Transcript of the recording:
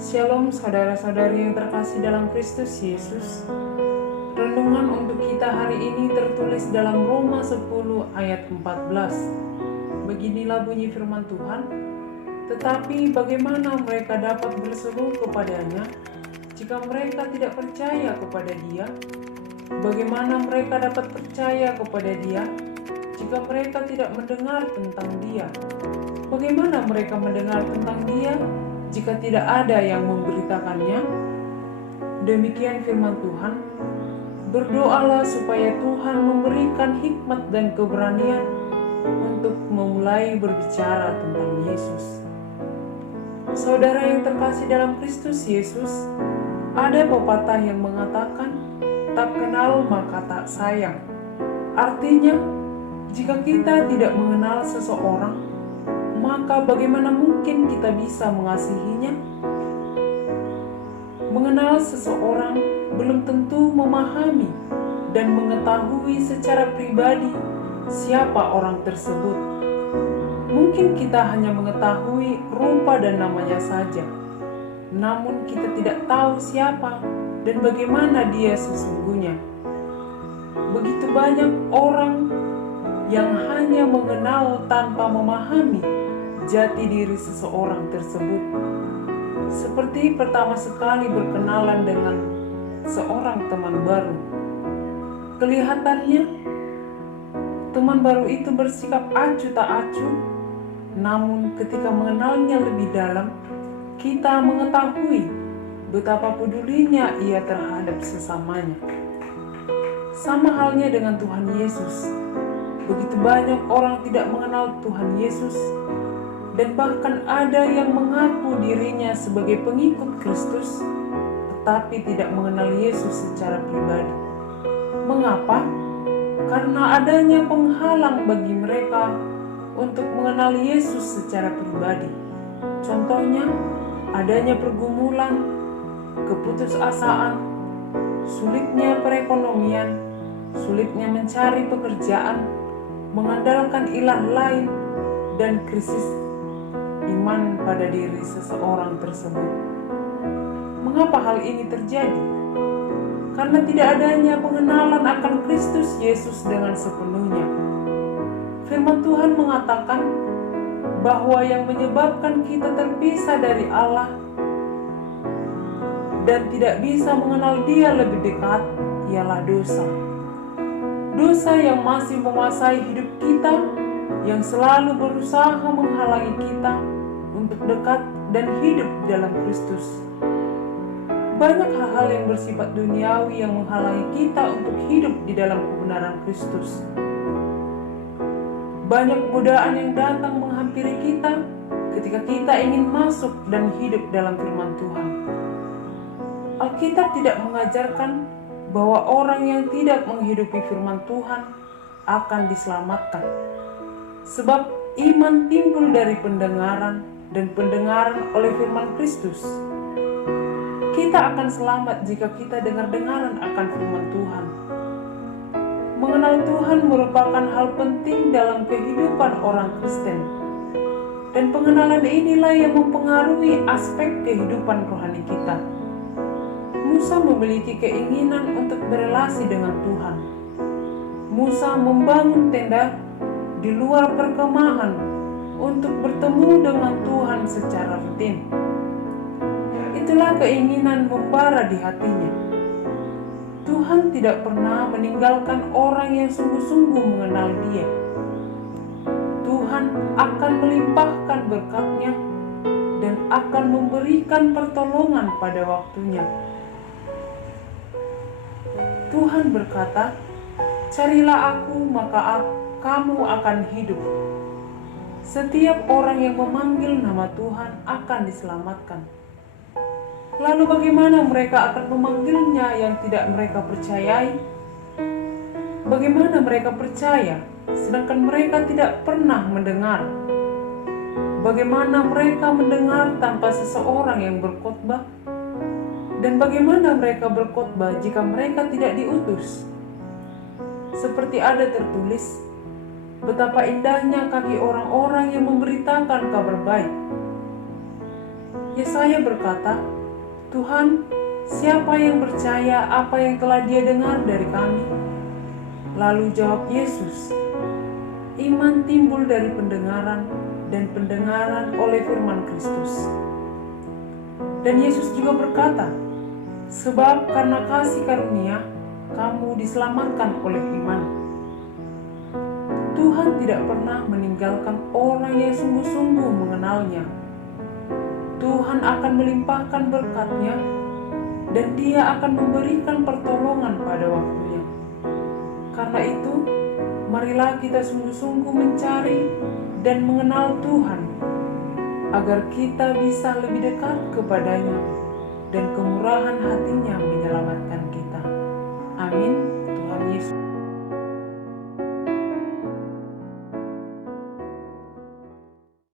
Shalom saudara-saudari yang terkasih dalam Kristus Yesus. Renungan untuk kita hari ini tertulis dalam Roma 10 ayat 14. Beginilah bunyi firman Tuhan. Tetapi bagaimana mereka dapat berseru kepadanya jika mereka tidak percaya kepada Dia? Bagaimana mereka dapat percaya kepada Dia jika mereka tidak mendengar tentang Dia? Bagaimana mereka mendengar tentang Dia jika tidak ada yang memberitakannya? Demikian firman Tuhan. Berdoalah supaya Tuhan memberikan hikmat dan keberanian untuk memulai berbicara tentang Yesus. Saudara yang terkasih dalam Kristus Yesus, ada pepatah yang mengatakan, tak kenal maka tak sayang. Artinya, jika kita tidak mengenal seseorang, maka bagaimana mungkin kita bisa mengasihinya? Mengenal seseorang belum tentu memahami dan mengetahui secara pribadi siapa orang tersebut. Mungkin kita hanya mengetahui rupa dan namanya saja, namun kita tidak tahu siapa dan bagaimana dia sesungguhnya. Begitu banyak orang yang hanya mengenal tanpa memahami jati diri seseorang tersebut. Seperti pertama sekali berkenalan dengan seorang teman baru. Kelihatannya teman baru itu bersikap acuh tak acuh, namun ketika mengenalnya lebih dalam, kita mengetahui betapa pedulinya ia terhadap sesamanya. Sama halnya dengan Tuhan Yesus. Begitu banyak orang tidak mengenal Tuhan Yesus, dan bahkan ada yang mengaku dirinya sebagai pengikut Kristus, tetapi tidak mengenal Yesus secara pribadi. Mengapa? Karena adanya penghalang bagi mereka untuk mengenal Yesus secara pribadi. Contohnya, adanya pergumulan, keputusasaan, sulitnya perekonomian, sulitnya mencari pekerjaan, mengandalkan ilah lain, dan krisis iman pada diri seseorang tersebut. Mengapa hal ini terjadi? Karena tidak adanya pengenalan akan Kristus Yesus dengan sepenuhnya. Firman Tuhan mengatakan bahwa yang menyebabkan kita terpisah dari Allah dan tidak bisa mengenal Dia lebih dekat ialah dosa. Dosa yang masih menguasai hidup kita, yang selalu berusaha menghalangi kita untuk dekat dan hidup dalam Kristus. Banyak hal-hal yang bersifat duniawi yang menghalangi kita untuk hidup di dalam kebenaran Kristus. Banyak godaan yang datang menghampiri kita ketika kita ingin masuk dan hidup dalam firman Tuhan. Alkitab tidak mengajarkan bahwa orang yang tidak menghidupi firman Tuhan akan diselamatkan. Sebab iman timbul dari pendengaran dan pendengaran oleh firman Kristus. Kita akan selamat jika kita dengar-dengaran akan firman Tuhan. Mengenal Tuhan merupakan hal penting dalam kehidupan orang Kristen. Dan pengenalan inilah yang mempengaruhi aspek kehidupan rohani kita. Musa memiliki keinginan untuk berelasi dengan Tuhan. Musa membangun tenda di luar perkemahan untuk bertemu dengan Tuhan secara rutin. Itulah keinginan membara di hatinya. Tuhan tidak pernah meninggalkan orang yang sungguh-sungguh mengenal Dia. Tuhan akan melimpahkan berkat-Nya dan akan memberikan pertolongan pada waktunya. Tuhan berkata, "Carilah Aku, maka kamu akan hidup." Setiap orang yang memanggil nama Tuhan akan diselamatkan. Lalu bagaimana mereka akan memanggilnya yang tidak mereka percayai? Bagaimana mereka percaya sedangkan mereka tidak pernah mendengar? Bagaimana mereka mendengar tanpa seseorang yang berkhotbah? Dan bagaimana mereka berkhotbah jika mereka tidak diutus? Seperti ada tertulis, betapa indahnya kaki orang-orang yang memberitakan kabar baik. Yesaya berkata, "Tuhan, siapa yang percaya apa yang telah dia dengar dari kami?" Lalu jawab Yesus, "Iman timbul dari pendengaran, dan pendengaran oleh firman Kristus." Dan Yesus juga berkata, "Sebab karena kasih karunia, kamu diselamatkan oleh iman." Tuhan tidak pernah meninggalkan orang yang sungguh-sungguh mengenalnya. Tuhan akan melimpahkan berkat-Nya, dan Dia akan memberikan pertolongan pada waktunya. Karena itu, marilah kita sungguh-sungguh mencari dan mengenal Tuhan, agar kita bisa lebih dekat kepadanya dan kemurahan hati-Nya menyelamatkan.